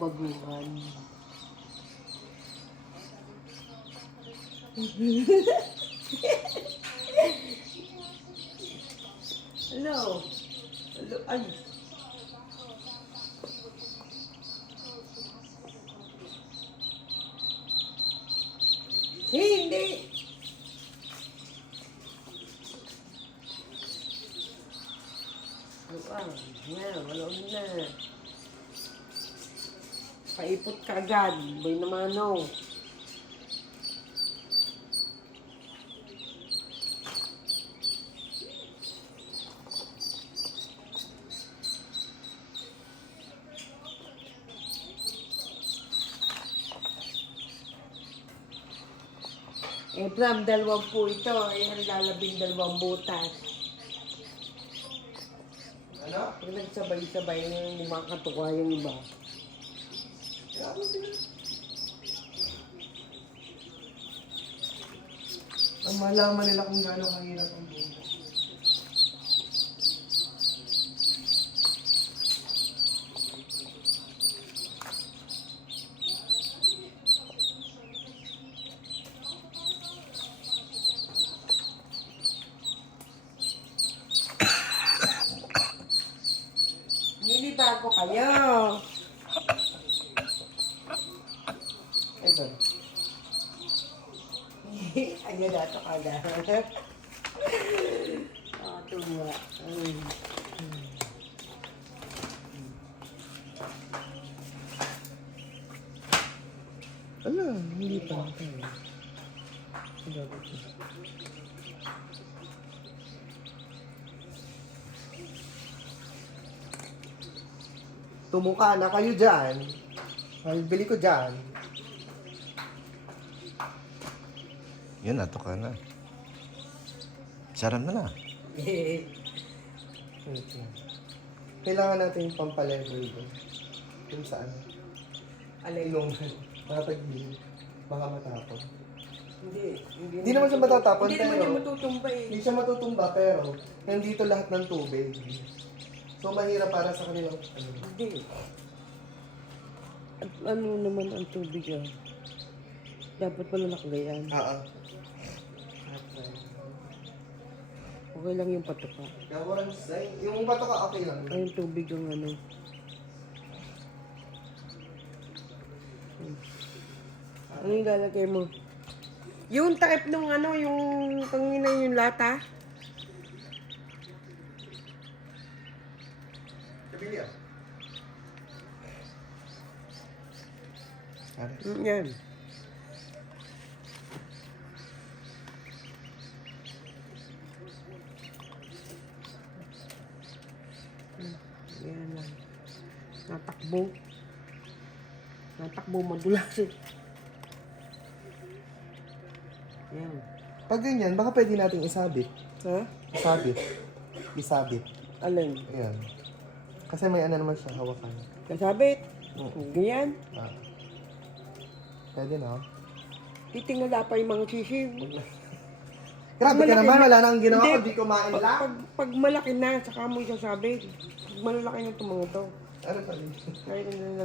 baguhan. Hello. Hello. Ay. Hindi. Wala na. Paipot ka agad. Boy naman no. Bram, dalawang po ito. Ayan, lalabing dalawang butas. Ano? Pag nagsabay-sabay na yung makakatuwa yung iba. Ang malaman nila kung gano'ng kahirap ang buhay. Nilibago kayo. Ay, sorry. Ayan na ito kada. Tuwa. Ala, hindi pa. Tumuka na kayo dyan. Ay, bili ko dyan. Yun, nato ka na. Sarap na na. Kailangan natin yung pampalevel doon. Kung saan. Alay. Ilonggan. Matagbilin. Baka matapon. Hindi. Hindi naman siya matatapon, Hindi naman pero... niya matutumba eh. Hindi siya matutumba, pero nandito lahat ng tubig. So, mahirap para sa kanilang... Hindi. At ano naman ang tubig ah? Dapat pala nakagayan. Okay lang yung patuka. Gawaran say. Yung bato ka, okay lang. Ay, yung tubig yung ano. Ano yung lalagay mo? Yung type nung ano, yung pangina yung lata. Kabili ah. Yan. Yan lang. Natakbo. Natakbo madulas eh. Yan. Pag ganyan, baka pwede nating isabit. Ha? Isabit. Isabit. Alin? Ayan. Kasi may ano naman siya, hawakan. Kasabit. Ganyan. Ah. Pwede na. Titingala pa yung mga sisig. Grabe ka Malaki naman, na. wala nang ginawa Hindi. kundi kumain lang. Pag malaki na, saka mo isasabit. Pag malalaki na itong mga to. Ano pa rin? Kahit